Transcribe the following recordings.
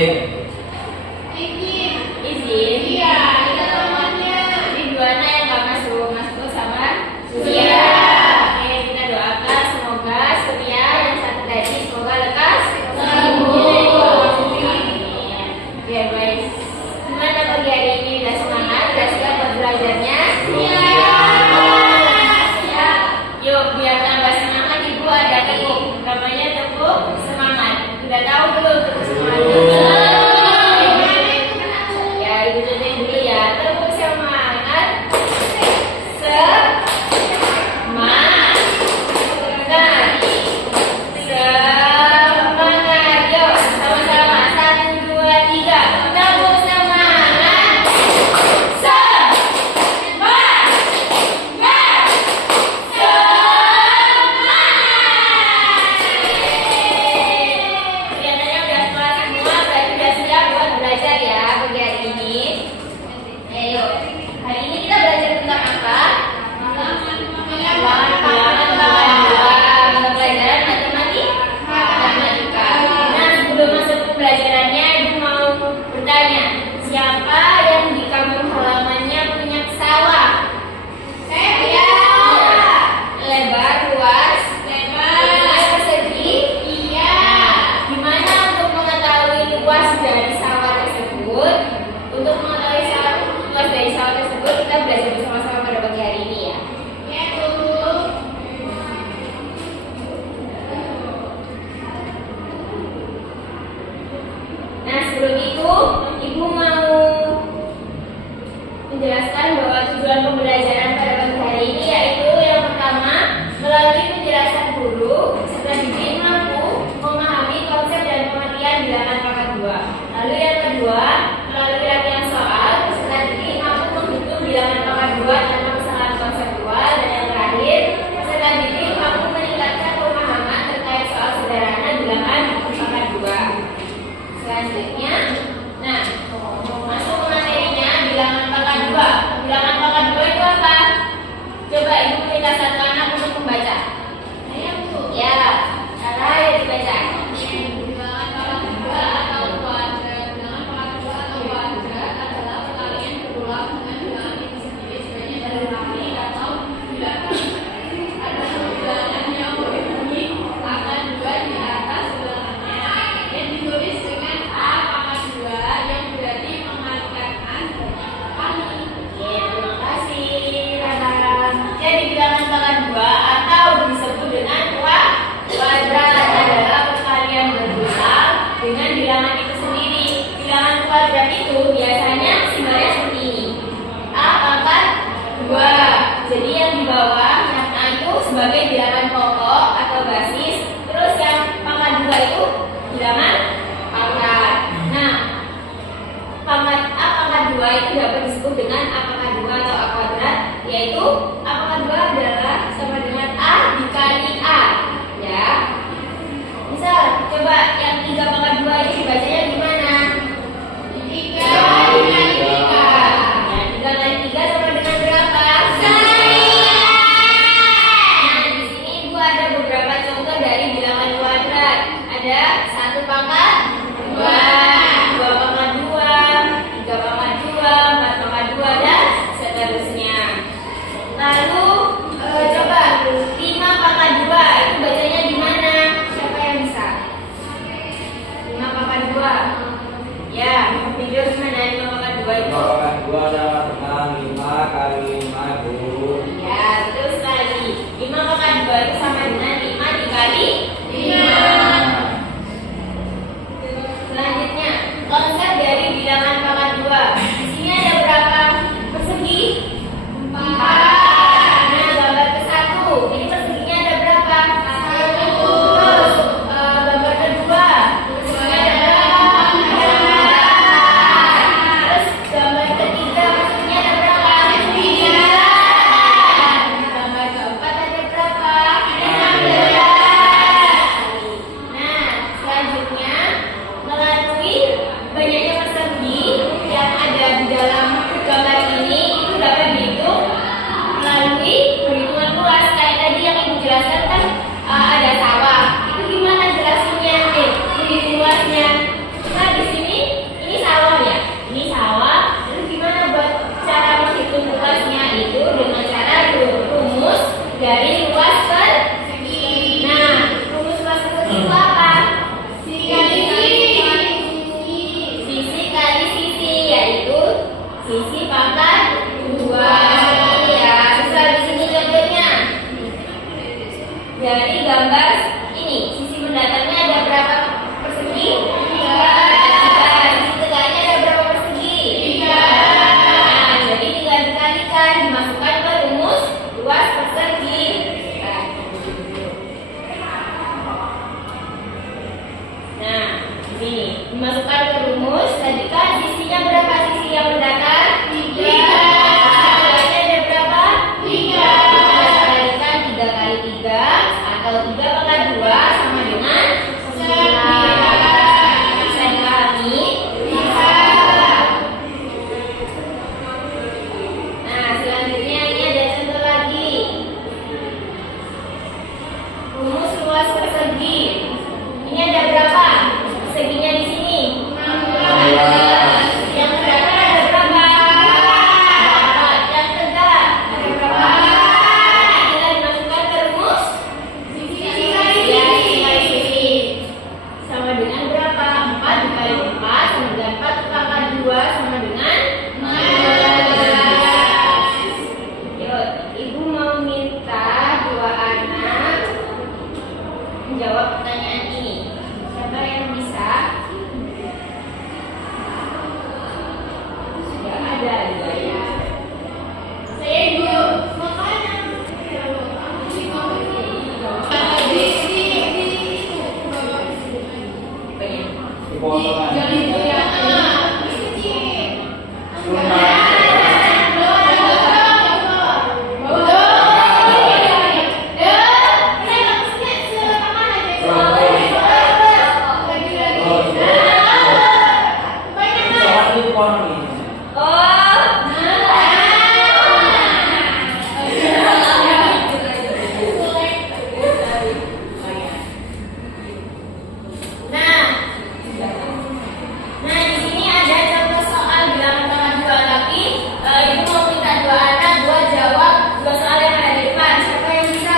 izin. Izin? Iya, ini temannya. Ini Juana yang nggak masuk sama Surya. Oke, kita doakan semoga Surya yang satu tadi semoga lekas sembuh. Biar baik. Gimana pagi hari ini? Udah semangat? Udah siap buat belajarnya? Iya. Yuk, biar tambah semangat ibu ada tepuk. Namanya tepuk semangat. Udah tahu belum tepuk semangat? Ibu contohin dulu ya, tepuk semangat. Semangat. Nah, semangat. Yuk, sama-sama. 1, 2, 3. Tepuk semangat. Semangat. Kelihatannya udah semangat semua, berarti udah siap buat belajar ya pagi hari ini. Ayo, hari ini kita belajar tentang apa? Bilangan mata pelajaran matematika. Nah, sebelum masuk ke pelajarannya, ibu mau bertanya, siapa yang di kampung halamannya punya sawah? Saya. Lebar, luas, persegi. Iya. Gimana untuk mengetahui luas dari sawah tersebut? Untuk mengetahui luas dari sawah tersebut, kita belajar bersama-sama pada pagi hari ini ya. Ya, Bu. Nah, sebelum itu, Ibu mau menjelaskan bahwa tujuan pembelajaran pada pagi hari ini yaitu yang pertama, melalui penjelasan guru, serta didik mampu memahami konsep dan pengertian bilangan pangkat 2. Lalu yang kedua, melalui latihan soal, serta didik mampu menghitung bilangan pangkat 2 tanpa kesalahan konseptual. Dan yang terakhir, serta didik mampu meningkatkan pemahaman terkait soal sederhana bilangan pangkat 2. Selanjutnya, nah, masuk ke materinya bilangan pangkat 2. Bilangan pangkat 2 itu apa? Coba ibu minta satu anak untuk membaca. Ayo, Bu. Ya, cara yang dibaca. Bilangan pangkat 2 atau kuadrat. Bilangan pangkat 2 atau kuadrat adalah perkalian berulang dengan bilangan ini sendiri sebagai dari kali atau bilangan adalah bilangan yang berbunyi pangkat 2 di atas bilangannya yang ditulis dengan A pangkat 2 yang berarti mengalikan A banyak kali. Oke, terima kasih. Jadi bilangan pangkat 2 atau disebut dengan kuadrat adalah perkalian berulang dengan bilangan itu sendiri. Bilangan kuadrat itu biasanya simbolnya seperti ini. A pangkat 2. Jadi yang di bawah yang A itu sebagai bilangan pokok atau basis. Terus yang pangkat 2 itu bilangan pangkat. Nah, pangkat A pangkat 2 itu dapat disebut dengan A pangkat 2 atau A kuadrat, yaitu A pangkat 2 adalah sama dengan A dikali A, ya. Misal, coba yang 3 pangkat 2 ini dibacanya gimana? 3 dikali 3. Ya, 3 kali 3 sama dengan berapa? 9. Nah, di sini Ibu ada beberapa contoh dari bilangan kuadrat. Ada 1 pangkat 2, 2 pangkat 2, 3 pangkat 2, 4 pangkat 2, dan seterusnya. Lalu coba 5 pangkat 2 itu bacanya di mana? Siapa yang bisa? 5 pangkat 2. Ya, video gimana 5 pangkat 2 itu? 5 pangkat 2 adalah dengan 5 kali 5, Bu. Ya, betul sekali. 5 pangkat 2 itu sama dengan 5 dikali 5. Selanjutnya, konsep dari bilangan pangkat 2. Di sini ada berapa persegi? 4. Nah, gambar ke-1. Ini perseginya ada berapa? 1. Terus gambar kedua. Perseginya ada berapa? 4. Terus gambar ketiga perseginya ada berapa? 9. Gambar keempat ada berapa? 16. Nah, selanjutnya melalui banyaknya persegi yang ada di dalam gambar ini itu dapat dihitung melalui perhitungan luas. Kayak tadi yang Ibu jelaskan kan ada sawah. Itu gimana jelasinnya? Menghitung luasnya. Nah, di sini Dari gambar ini, sisi mendatarnya ada berapa persegi? 3. Sisi tegaknya ada berapa persegi? 3. Nah, jadi tinggal dikalikan, dimasukkan ke rumus luas persegi. Nah, di sini dimasukkan ke rumus. Tadi kan sisinya berapa sisi yang mendatar? 3. Tegaknya ada berapa? 3. Kalikan 3 kali 3 atau 3 pangkat 2 sama dengan 9. Bisa dipahami? Bisa. Nah, selanjutnya ini ada contoh lagi. Rumus luas persegi. Ini ada berapa? Perseginya di sini. 16. Yang mendatar ada berapa? 4. Yang tegak ada berapa? Tinggal dimasukkan ke rumus. Ya, dikali sisi. Sama dengan berapa? 4 dikali 4 sama dengan 4 pangkat 2 sama dengan 14. Yuk, Ibu mau minta 2 anak menjawab pertanyaan ini. Siapa yang bisa? Sudah ada ya. Saya dulu. Makanya. Nah, di sini ada contoh soal bilangan pangkat 2, tapi Ibu mau minta 2 anak buat jawab 2 soal yang ada di depan. Siapa yang bisa?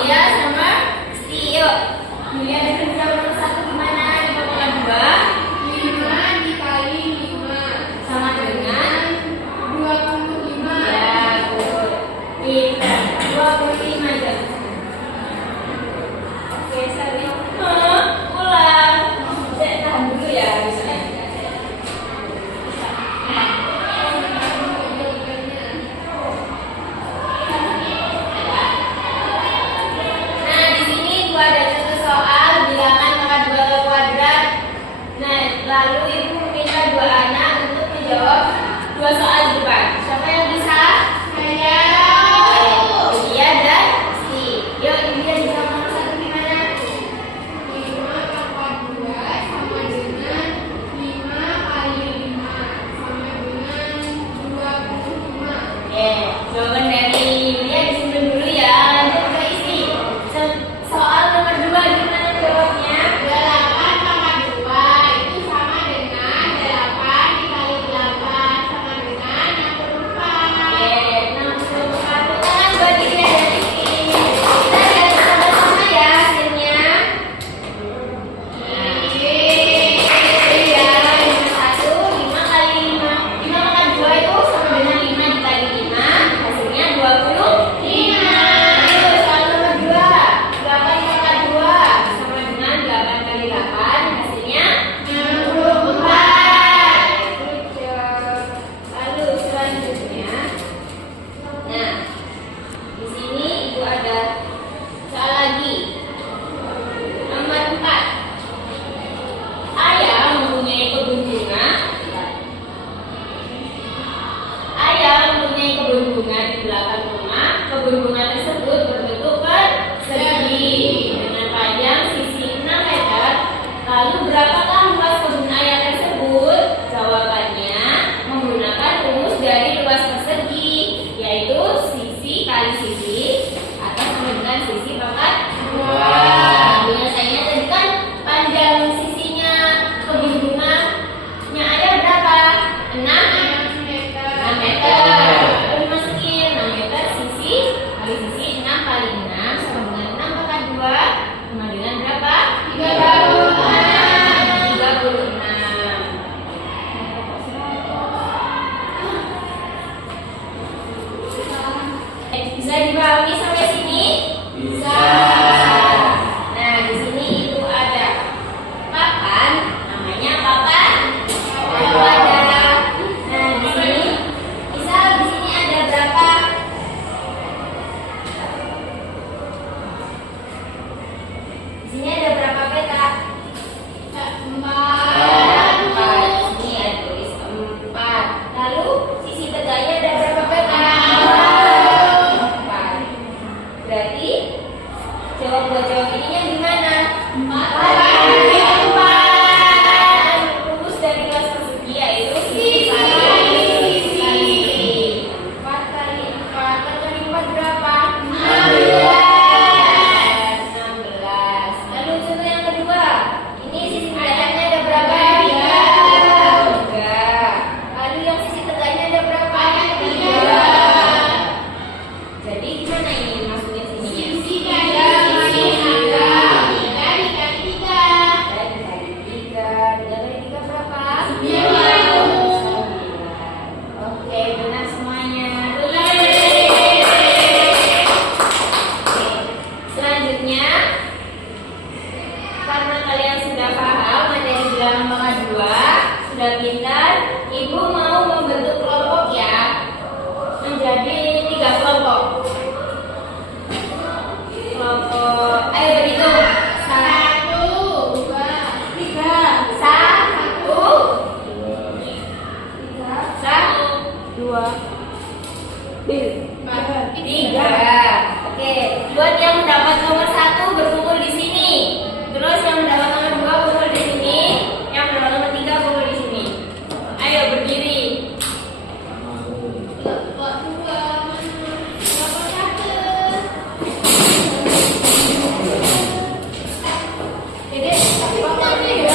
Iya, sama Sti. Yuk, Yulia bisa jawab nomor 1 gimana? 5 pangkat 2 5 dikali 5 sama dengan 25. ya, 25 jam. Oke, Sari. Pulang. Saya tahan dulu ya, bisa. Nah, di sini Ibu ada contoh soal bilangan pangkat 2 kuadrat. Nah, lalu Ibu minta 2 anak untuk menjawab 2 soal di depan. Siapa yang bisa? Saya. Iya dan si. Yuk, Ibu yang jawab nomor 1 gimana? 5 pangkat 2 sama dengan 5 kali 5 sama dengan 25. Oke, jawaban dari Yulia disimpan dulu ya. Lanjut ke isi. Soal nomor 2 gimana jawabnya? 8 pangkat 2 itu sama dengan 8 dikali 8 sama dengan 64. Oke, 64 kan baginya dari sini. Kita lihat sama-sama ya hasilnya. Nah, iya, 1, 5 kali 5. 5 pangkat 2 itu sama dengan 5 dikali 5. Hasilnya 25. Terus soal nomor 2. 8 pangkat 2 sama dengan 8 kali 8. Hasilnya 64. Good job. Lalu selanjutnya. Nah, di sini Ibu ada soal lagi. Nomor 4. Ayah mempunyai kebun bunga. Ayah mempunyai kebun bunga di belakang rumah. Kebun bunga tersebut berbentuk persegi dengan panjang sisi 6 meter. Lalu berapakah luas kebun ayah tersebut? Jawabannya menggunakan rumus dari luas persegi, yaitu sisi kali sisi atau sama dengan sisi pangkat 2. Biasanya tadi kan panjang sisinya kebun bunganya ayah berapa? 6 meter. 6 meter. Lalu dimasukin 6 meter sisi kali sisi 6 kali 6 sama dengan 6 pangkat 2 sama dengan berapa? 36. Bisa dipahami sampai sini? Bisa. Nah, di sini itu ada papan, namanya papan. Ada. Nah, di sini misal di sini ada berapa? Di sini ada berapa peta? Empat. Ini ada tulis 4. Lalu sisi tegaknya ada berapa peta? 4. Berarti jawab buat jawab ininya gimana? 4. Rumus dari kelas persegi yaitu sisi kali sisi. 4 kali 4 kali 4 berapa? 16. Lalu contoh yang kedua. Ini sisi belakangnya ada berapa? 3. Lalu yang sisi tegaknya ada berapa? 3. Jadi gimana ini masukin sininya? Sisi kali tiga. 3 dikali 3. 3 kali 3. 3 kali 3 berapa? 9. Oke, benar semuanya. Selanjutnya, karena kalian sudah paham materi bilangan pangkat 2, sudah pintar, Ibu mau membentuk kelompok ya, menjadi 3 kelompok. Kelompok, ayo berhitung. 1, 3, 1, 2, 3. Oke, buat yang mendapat nomor 1 berkumpul di sini. Terus yang mendapat nomor 2 kumpul di sini. Yang mendapat nomor 3 kumpul di sini. Ayo berdiri. Jadi, kelompoknya ya.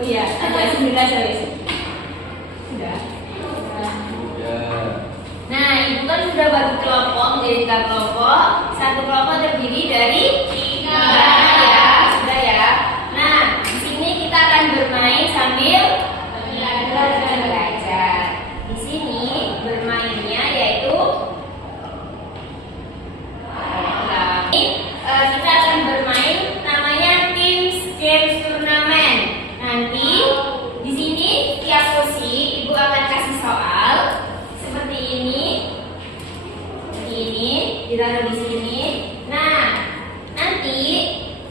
Oh iya, ada 9 habis. Sudah. Nah, Ibu kan sudah bagi kelompok menjadi 3 kelompok. Satu kelompok terdiri dari 3 ya, sudah ya. Nah, di sini kita akan bermain sambil belajar. Di sini bermainnya yaitu kita akan bermain namanya games turnamen. Nanti di sini tiap kursi Ibu akan kasih soal seperti ini, ditaruh di sini. Nah, nanti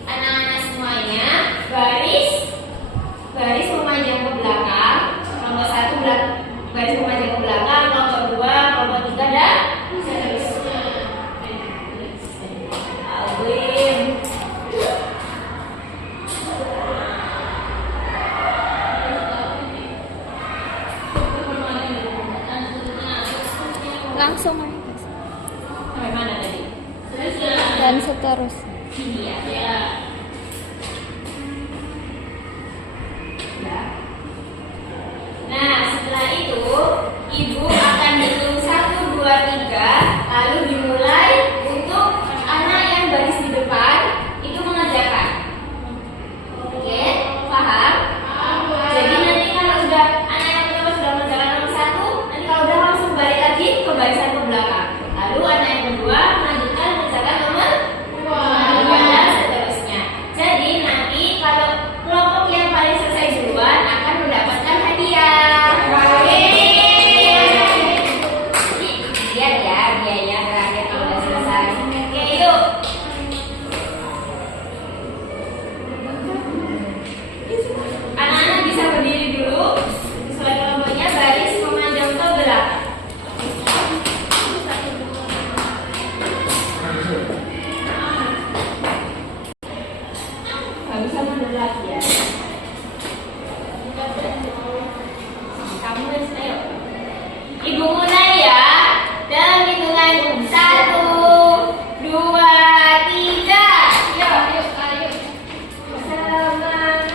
anak-anak semuanya baris memanjang ke belakang. Kelompok 1 baris memanjang ke belakang, kelompok 2, kelompok 3 dan seterusnya. Alwin. Langsung aja. Sampai mana tadi? Dan seterusnya. Ini ya. Nah, setelah itu Ibu akan hitung 1, 2, 3, lalu dimulai untuk anak yang baris di depan itu mengerjakan. Oke, paham? Jadi nanti kalau sudah anak yang pertama sudah mengerjakan nomor 1, nanti kalau udah langsung balik lagi ke barisan ke belakang. Lalu anak yang kedua melanjutkan mengerjakan nomor 2 dan seterusnya. Jadi nanti kalau kelompok yang paling selesai duluan akan mendapatkan hadiah. Lihat ya biaya terakhir kalau udah selesai. Oke, yuk. Anak-anak bisa berdiri dulu. Sesuai kelompoknya baris memanjang ke belakang. Gak bisa mundur lagi ya. Kamu ayo. Ibu mulai ya. Dalam hitungan 1, 2, 3. Yuk. Semangat.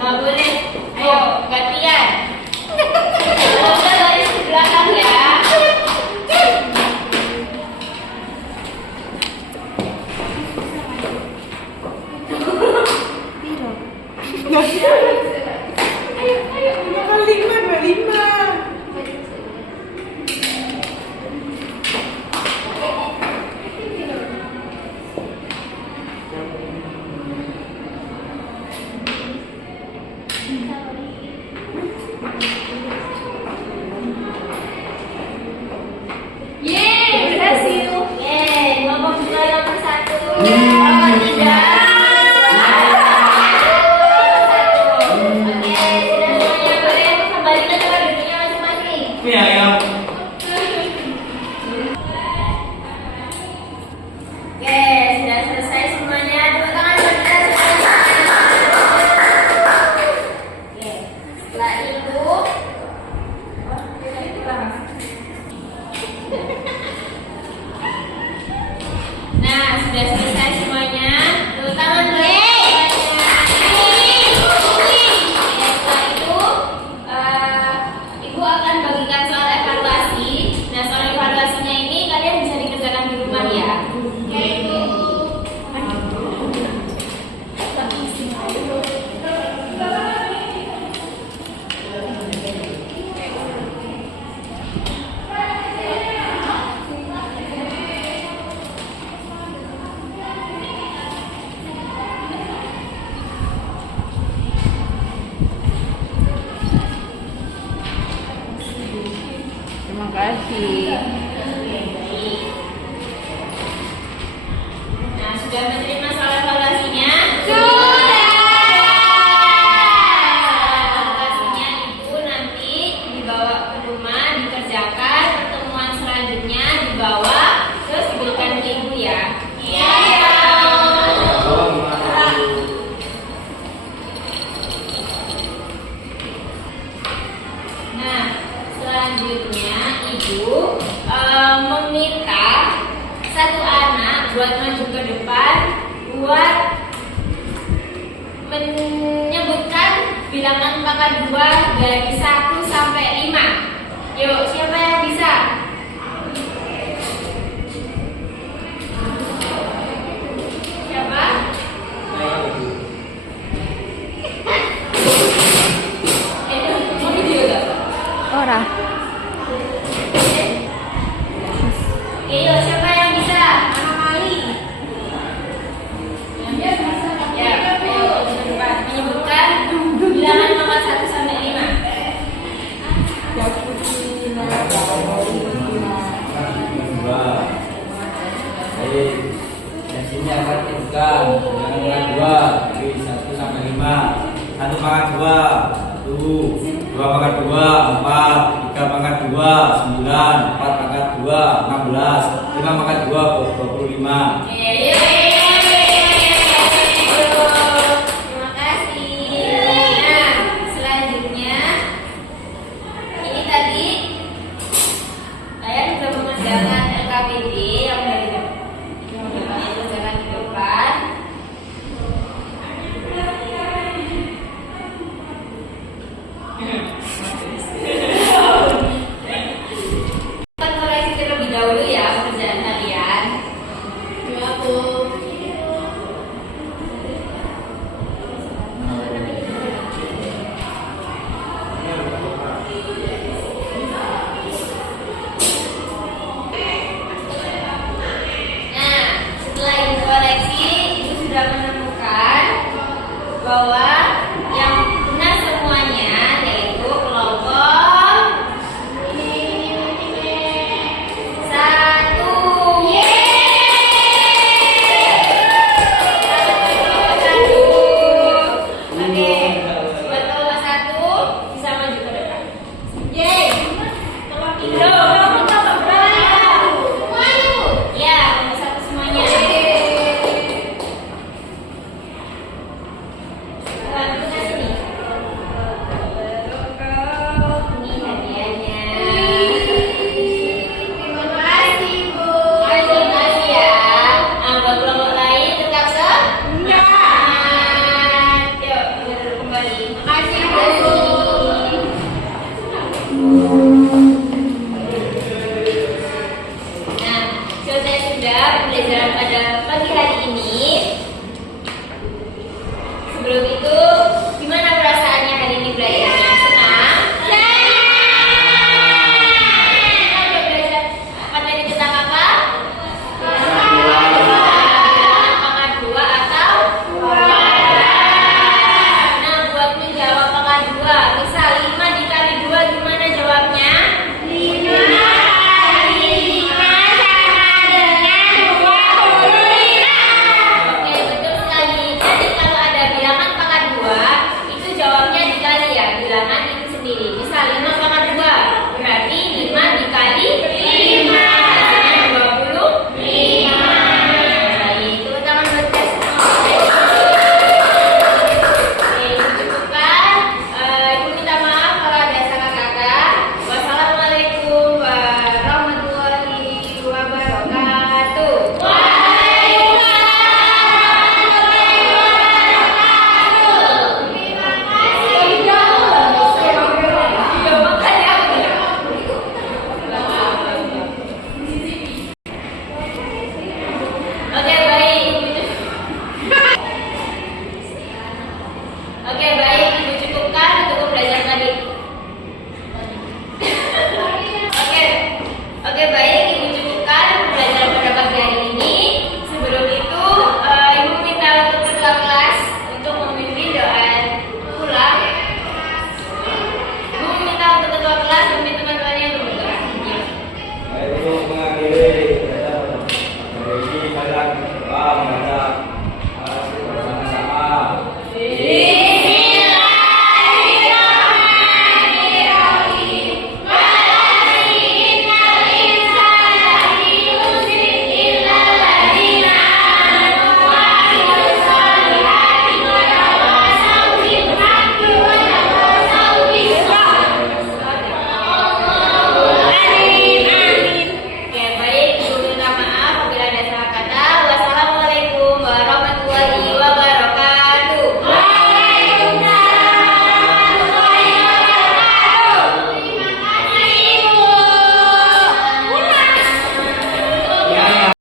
Gak boleh. Ayo, gantian. Kalau baris di belakang ya. Ayo, 5 kali 5, 25. Yeay, berhasil. Yeay, nomor 2 nomor 1. Oh, tidak. Oke, sudah semuanya boleh kembalikan ke dirinya masing-masing. Iya, ya. Oke, sudah selesai semuanya. Tepuk tangan buat kita semuanya. Oke, setelah itu nah, sudah selesai semuanya. Tepuk tangan buat setelah itu Ibu akan bagikan soal evaluasi. Nah, soal evaluasinya ini kalian bisa dikerjakan di rumah ya. Oke, Ibu. Terima kasih. Nah, sudah menerima soal evaluasinya? Sudah. Evaluasinya itu nanti dibawa ke rumah, dikerjakan, pertemuan selanjutnya dibawa, terus diberikan ke ibu ya. Iya. Oh, gimana? Nah, selanjutnya ibu meminta satu anak buat maju ke depan buat menyebutkan bilangan pangkat 2 dari 1 sampai 5. Yuk, siapa yang bisa? Siapa? Mau video gak? Ora. Yuk, siapa yang bisa? Mama Mali. Ya, ayo cepat menyebutkan bilangan nomor 1 sampai 5. Dua. Baik. Dan sini akan dibuka dengan pangkat 2 dari 1 sampai 5. 1 pangkat 2, 1. 2 pangkat 2, 4. 3 pangkat 2, 9. 4 pangkat 2, 16. 5 pangkat 2, 25. Yeay.